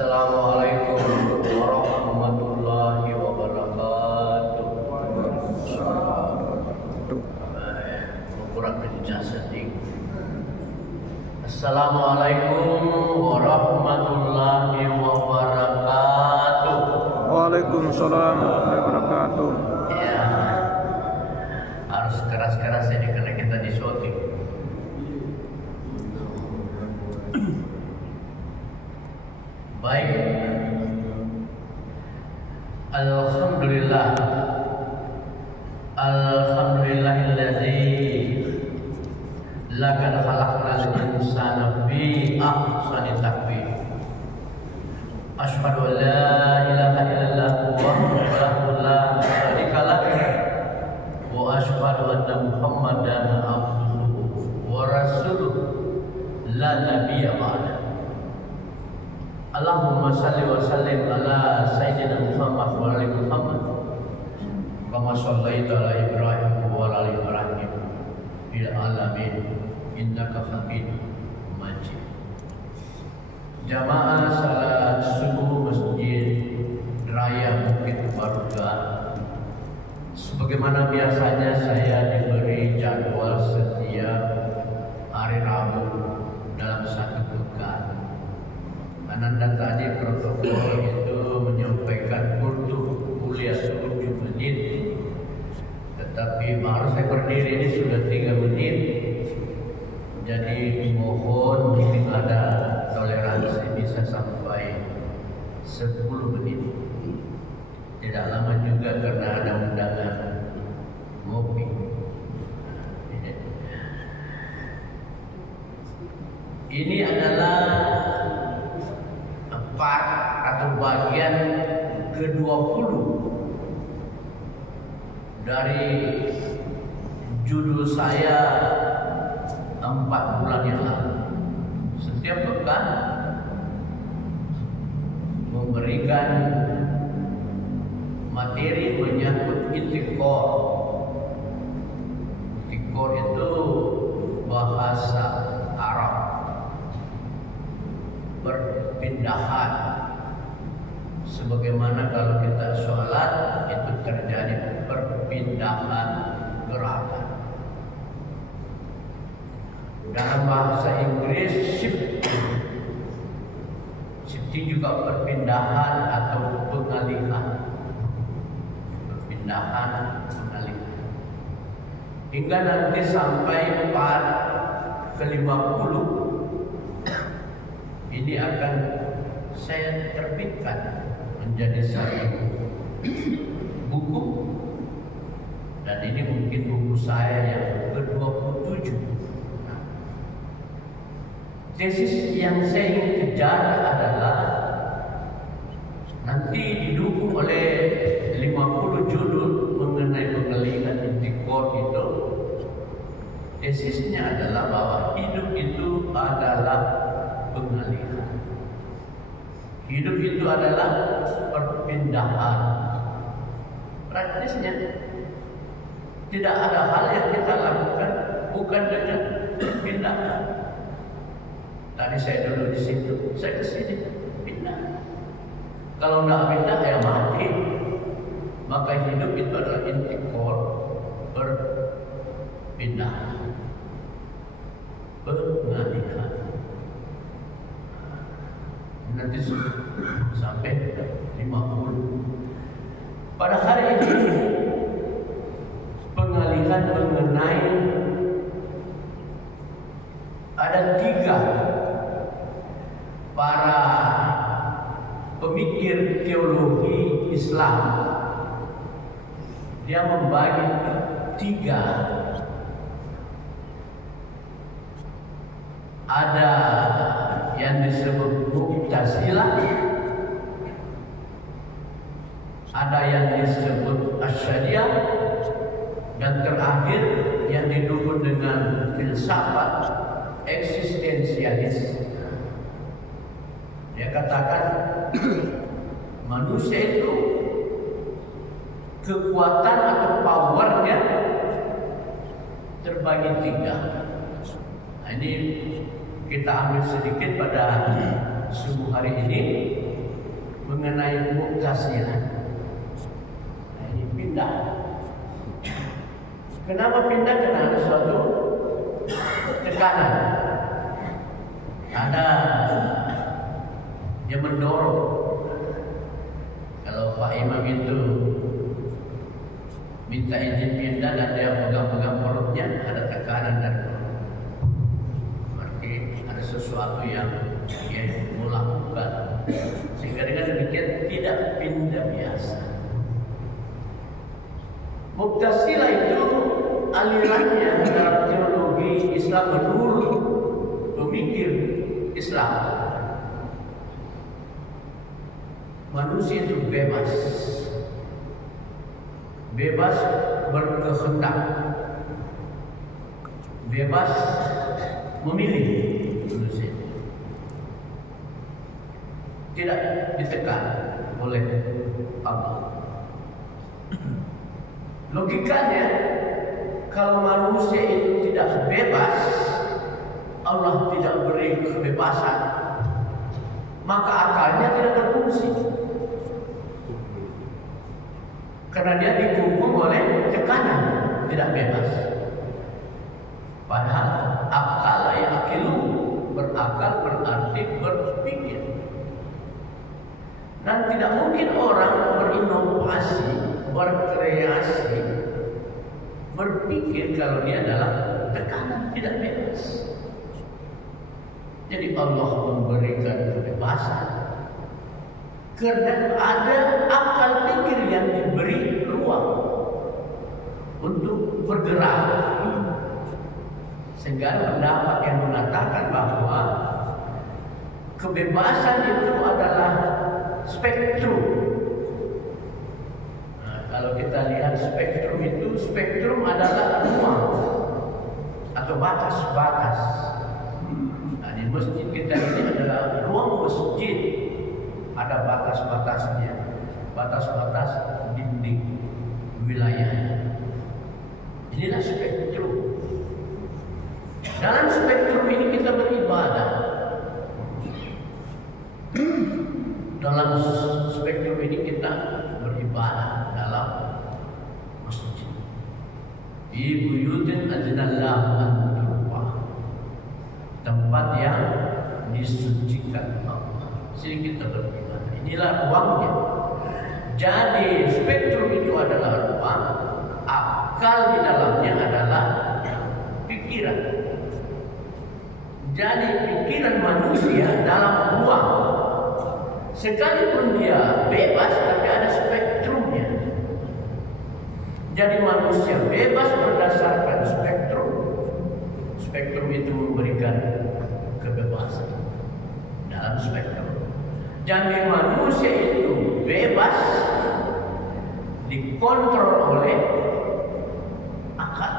Assalamualaikum warahmatullahi wabarakatuh. Kurang kencang sedikit. Assalamualaikum warahmatullahi wabarakatuh. Waalaikumsalam warahmatullahi wabarakatuh. Ya, harus keras-keras ini karena kita disyuting. Baik, alhamdulillah, alhamdulillahilladzi laqad khalaqnal insana fi ahsani taqwim. Asyhadu an la ilaha illallah wahdahu la syarika lah wa asyhadu anna Muhammadan abduhu wa rasuluhu la nabiyya ba'da. Allahumma salli wa sallim ala sayyidina Muhammad wa ali Muhammad kama shallaita ala Ibrahim wa ala Ibrahim fil alamin innaka Hamidum Majid. Jamaah salat subuh Masjid Raya Bukit Baruga, sebagaimana biasanya saya diberi jadwal setiap hari Rabu dalam satu pekan. Ananda tadi protokol itu menyampaikan untuk kuliah 7 menit, tetapi baru saya berdiri ini sudah 3 menit. Jadi mohon mungkin ada toleransi bisa sampai 10 menit. Tidak lama juga karena ada undangan ngopi. Ini adalah part atau bagian ke-20 dari judul saya 4 bulan yang lalu. Setiap pekan memberikan materi menyangkut intikor. Intikor itu bahasa Arab, perpindahan. Sebagaimana kalau kita sholat itu terjadi perpindahan gerakan. Dalam bahasa Inggris shifting juga perpindahan atau pengalihan. Perpindahan, pengalihan. Hingga nanti sampai part ke-50 ini akan saya terbitkan menjadi satu buku, dan ini mungkin buku saya yang ke-27. Tesis yang saya ingin kejar adalah nanti didukung oleh 50 judul mengenai pengalihan intikor itu. Tesisnya adalah bahwa hidup itu adalah pengalihan. Hidup itu adalah perpindahan. Praktisnya tidak ada hal yang kita lakukan bukan dengan pindahan. Tadi saya dulu di situ, saya ke sini, pindah. Kalau tidak pindah, ya mati. Maka hidup itu adalah intikor, perpindahan, pengalihan. Nanti sampai 50. Pada hari ini pengalihan mengenai ada 3 para pemikir teologi Islam. Dia membagi 3. Ada yang disebut Mu'tazilah, ada yang disebut Asy'ariyah, dan terakhir yang didukung dengan filsafat eksistensialis. Dia katakan manusia itu kekuatan atau powernya terbagi 3. Nah, ini kita ambil sedikit pada subuh hari ini. mengenai Mu'tazilah. Nah, ini pindah. Kenapa pindah? Karena ada suatu tekanan. Ada yang mendorong. Kalau Pak Imam itu minta izin pindah dan dia pegang-pegang perutnya, ada tekanan dan berarti ada sesuatu yang dia mau lakukan, sehingga dengan demikian tidak pindah biasa. Mu'tazilah itu alirannya dalam teologi Islam menurut pemikir Islam, manusia itu bebas berkehendak, bebas memilih manusia, tidak ditekan oleh Allah. Logikanya, kalau manusia itu tidak bebas, Allah tidak beri kebebasan, maka akalnya tidak berfungsi. Karena dia dikungkung oleh tekanan, tidak bebas. Padahal akal yaqilu, berakal berarti berpikir. Dan tidak mungkin orang berinovasi, berkreasi, berpikir kalau dia dalam tekanan, tidak bebas. Jadi Allah memberikan kebebasan karena ada akal pikir yang diberi ruang untuk bergerak. Sehingga pendapat yang mengatakan bahwa kebebasan itu adalah spektrum. Nah, kalau kita lihat spektrum itu, spektrum adalah ruang atau batas-batas. Nah, di masjid kita ini adalah ruang masjid, ada batas-batasnya, batas-batas dinding wilayah. Inilah spektrum. Dalam spektrum ini kita beribadah. Dalam spektrum ini kita beribadah dalam masjid. Di buyutin ajnallahu an turfa, tempat yang disucikan Allah. Sini kita beribadah. Inilah ruangnya. Jadi spektrum itu adalah ruang, akal di dalamnya adalah pikiran. Jadi pikiran manusia dalam ruang, sekalipun dia bebas, tapi ada spektrumnya. Jadi manusia bebas berdasarkan spektrum. Spektrum itu memberikan kebebasan dalam spektrum. Jadi manusia itu bebas dikontrol oleh akal.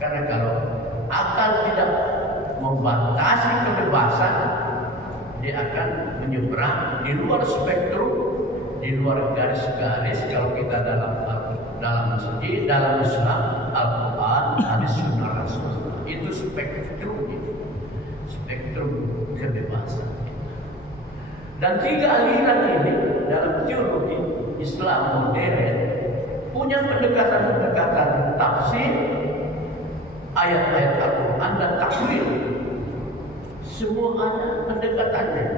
Karena kalau akal tidak membatasi kebebasan, dia akan menyeberang di luar spektrum, di luar garis-garis. Kalau kita dalam masjid, dalam Islam, Al-Quran, hadis sunnah Rasul, itu spektrum kebebasan. Dan tiga aliran ini dalam teologi Islam modern punya pendekatan-pendekatan tafsir ayat-ayat Al-Quran dan takwil. Semua ada pendekatannya,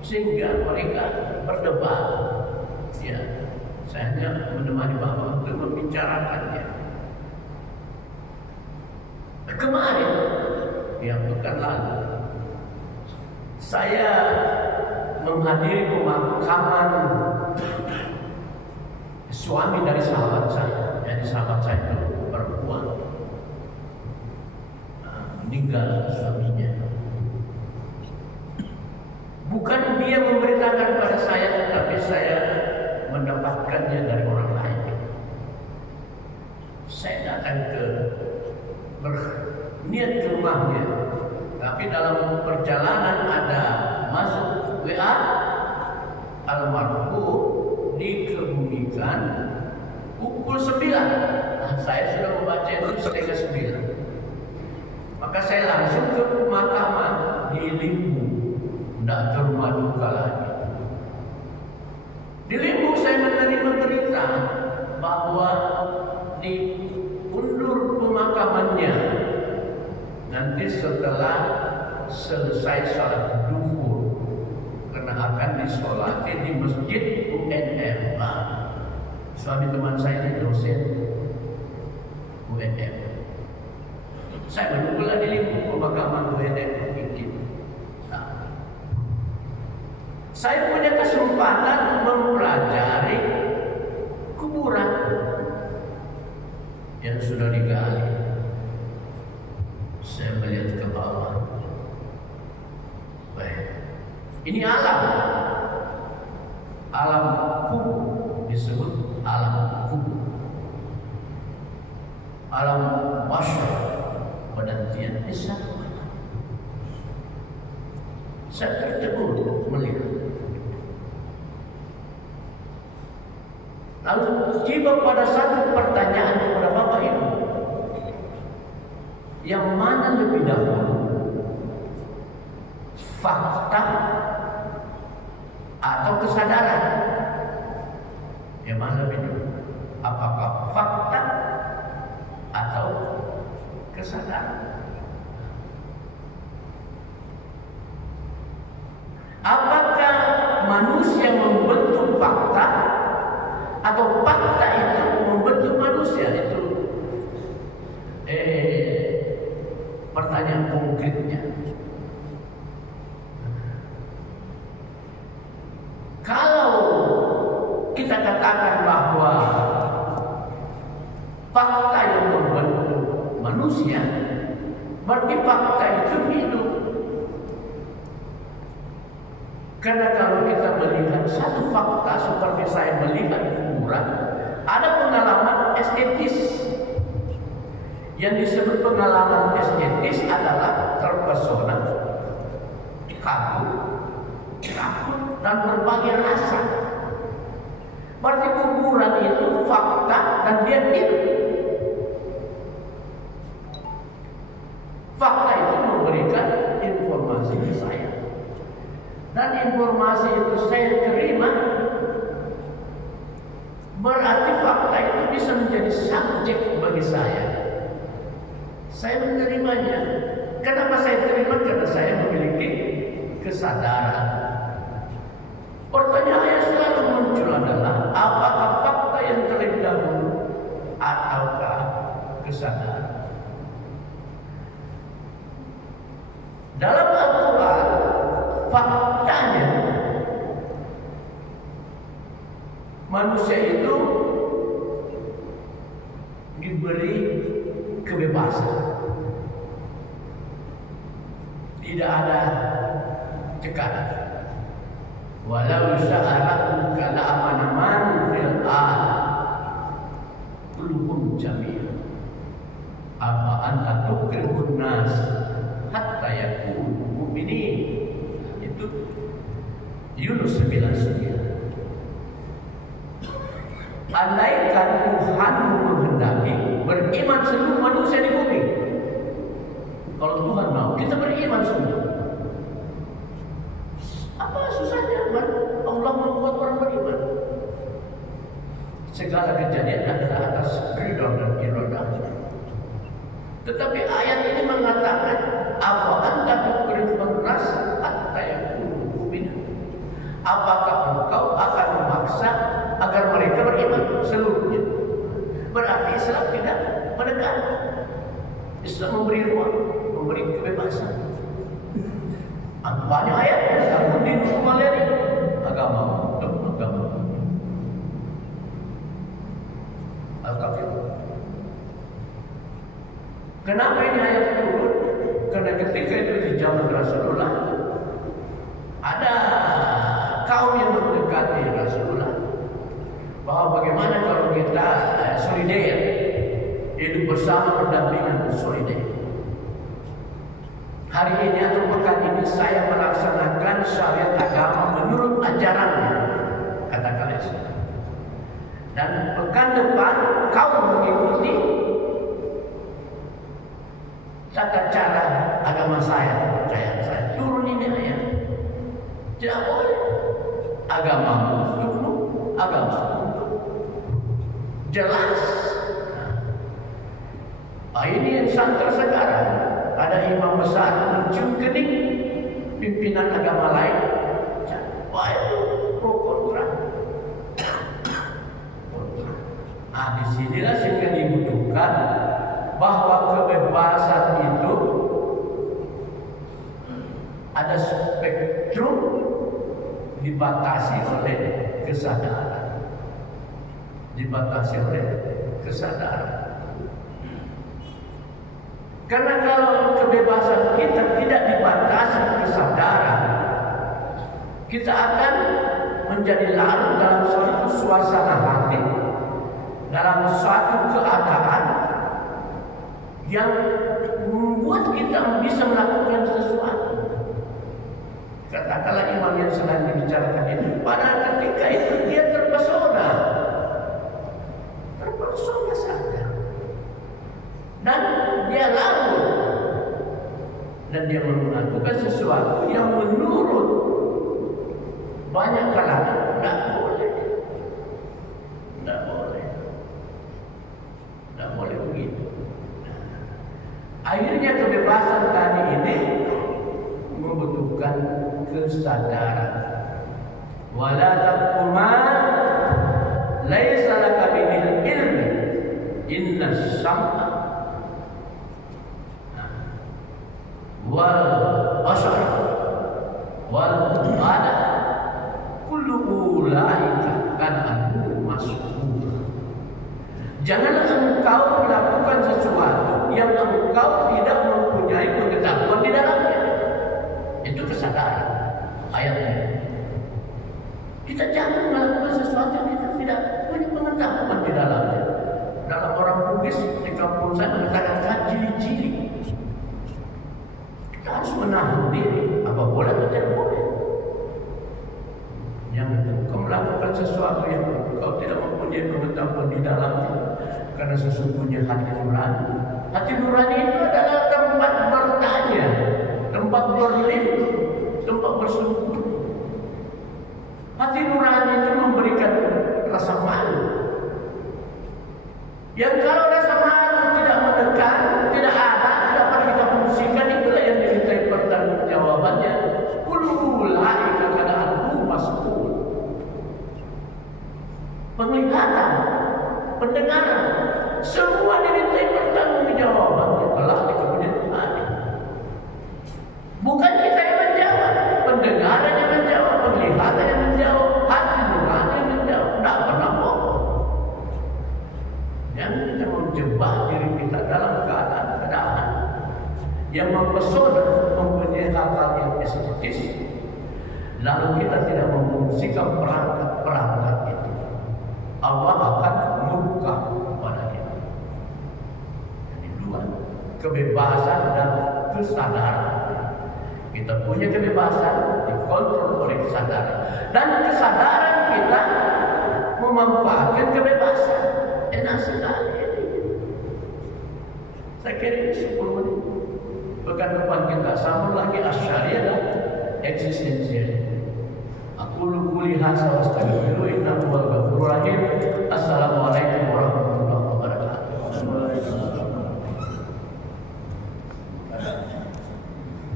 sehingga mereka berdebat. Ya, saya hanya menemani Bapak untuk membicarakannya. Kemarin, yang pekan lalu, saya menghadiri pemakaman suami dari sahabat saya. Jadi sahabat saya itu perempuan, meninggal suaminya. Bukan dia memberitakan pada saya, tetapi saya mendapatkannya dari orang lain. Saya datang berniat ke rumahnya, tapi dalam perjalanan ada masuk WA, almarhum dikebumikan pukul 9. Nah, saya sudah membaca itu setengah 9. Maka saya langsung ke pemakaman di Limbu, tidak ke rumah duka lagi. saya menerima berita bahwa diundur pemakamannya nanti setelah selesai sholat zuhur, karena akan disolati di masjid UNM. Suami teman saya ini dosen UNM. Saya menunggulah di lingkup pemakaman UNM bikin. Saya punya kesempatan mempelajari kuburan yang sudah digali. Saya melihat ke bawah. Ini alam kubur, disebut alam kubur, alam basyar, penantian di satu alam. Saya tertegun melihat. Lalu tiba pada satu pertanyaan kepada Bapak Ibu, yang mana lebih dahulu, fakta atau kesadaran? Yang mana lebih dahulu? Apakah fakta atau kesadaran? Apakah manusia membentuk fakta atau fakta itu membentuk manusia? Itu pertanyaan konkretnya. Kalau kita katakan bahwa fakta yang membentuk manusia, berarti fakta itu hidup. Karena kalau kita melihat satu fakta seperti saya melihat kuburan, ada pengalaman estetis. Yang disebut pengalaman estetis adalah terpesona, kagum, takut, dan berbagai rasa. Berarti kuburan itu fakta dan dia hidup. Fakta itu memberikan informasi ke saya. Dan informasi itu saya terima, berarti fakta itu bisa menjadi subjek bagi saya. Saya menerimanya. Kenapa saya terima? Karena saya memiliki kesadaran. Pertanyaan yang selalu muncul adalah, apakah fakta yang terlebih dahulu ataukah kesadaran? Dalam Al-Quran, faktanya manusia itu diberi kebebasan, tidak ada tekanan. Walau sa'alaku kala'aman fil al kulluhum jami'an afa anta tukrihun nas hatta yakunu mu'minin. Itu Yunus 99. Andaikan Tuhan menghendaki beriman seluruh manusia di bumi, kalau Tuhan mau kita beriman semua, apa susahnya? Allah membuat orang beriman. Segala kejadian adalah atas ridha dan iradah. Tetapi ayat ini mengatakan, apa anta tukrihun nas hatta yakunu mu'minin. Apakah engkau akan memaksa agar mereka beriman seluruhnya? Berarti Islam tidak menekan. Islam memberi ruang, memberi kebebasan. Banyak ayatnya, namun di Somalia agama. Al-Kafir. Kenapa ini ayat turun? Karena ketika itu di zaman Rasulullah, ada kaum yang mendekati Rasulullah bahwa bagaimana kalau kita solidar, hidup bersama berdampingan solidar. Hari ini atau pekan ini saya melaksanakan syariat agama menurut ajarannya, kata kalian. Dan pekan depan kau mengikuti tata cara agama saya, kepercayaan saya. Turun ini ayat. Tidak boleh. Agamamu untukmu, agama jelas. Ini yang sampai sekarang ada imam besar mencium kening pimpinan agama lain. Wah, itu pro kontra. Disinilah sehingga dibutuhkan bahwa kebebasan itu ada spektrum dibatasi oleh kesadaran. Dibatasi oleh kesadaran. Karena kalau kebebasan kita tidak dibatasi kesadaran, kita akan menjadi larut dalam suatu suasana hati, dalam suatu keadaan yang membuat kita bisa melakukan sesuatu. Katakanlah imam yang sedang dibicarakan itu, pada ketika itu dia terpesona saja, dan dia larut, dan dia melakukan sesuatu yang menurut banyak kalangan tidak boleh, tidak boleh begitu. Akhirnya kebebasan tadi ini membutuhkan kesadaran. Wala taqfu ma laisa laka bihi ilm, inna sam'a wal basar wal fuada kullu ulaika kana mas'ul. Janganlah engkau melakukan sesuatu yang engkau tidak mempunyai pengetahuan di dalamnya. Itu kesadaran ayatnya. Kita jangan melakukan sesuatu yang kita tidak punya pengetahuan di dalamnya. Dalam orang Bugis di kampung saya mengatakan cili-cili. Kita harus menahan diri. Apa boleh atau tidak boleh? Jangan kau melakukan sesuatu yang kau tidak mempunyai pengetahuan di dalamnya. Karena sesungguhnya hati nurani. Hati nurani itu adalah tempat bertanya, tempat berlindung, tempat bersembunyi. Hati nurani itu memberikan rasa malu. Yang kalau rasa malu tidak mendekat, tidak ada, tidak dapat kita fungsikan, itulah yang dimintai pertanggungjawabannya. Kulul laika kada'anhu mas'ul. Penglihatan, pendengaran, semua dimintai pertanggungjawabannya telah di kemudian hari. Bukan kita yang menjawab, pendengaran yang menjawab, penglihatan yang menjawab, hati nurani yang menjawab. Tidak pernah bohong. Yang kita menjebak diri kita dalam keadaan yang mempesona, mempunyai hal-hal yang estetis, lalu kita tidak memfungsikan perangkat itu, Allah akan murka kepada kita. Jadi dua, kebebasan dan kesadaran. Kita punya kebebasan dikontrol oleh kesadaran, dan kesadaran kita memanfaatkan kebebasan. Enak sekali. Saya kira ini 10 menit. Pekan depan kita sambung lagi asyariah dan eksistensial. Aku lupa lihat sama sekali. Inna huwal ghafurur rahim. Assalamualaikum warahmatullahi wabarakatuh.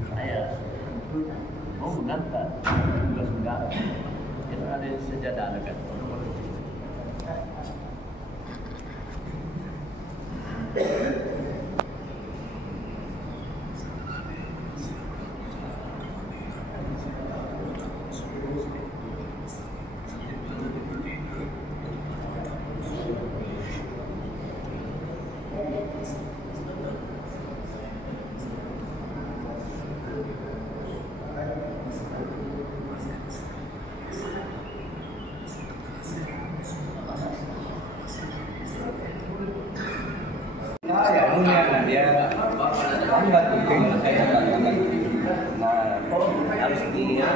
Saya mau mengantar tugas negara. Itu ada sejadah dekat. Dia lambat itu saya katakan. Nah, harus dia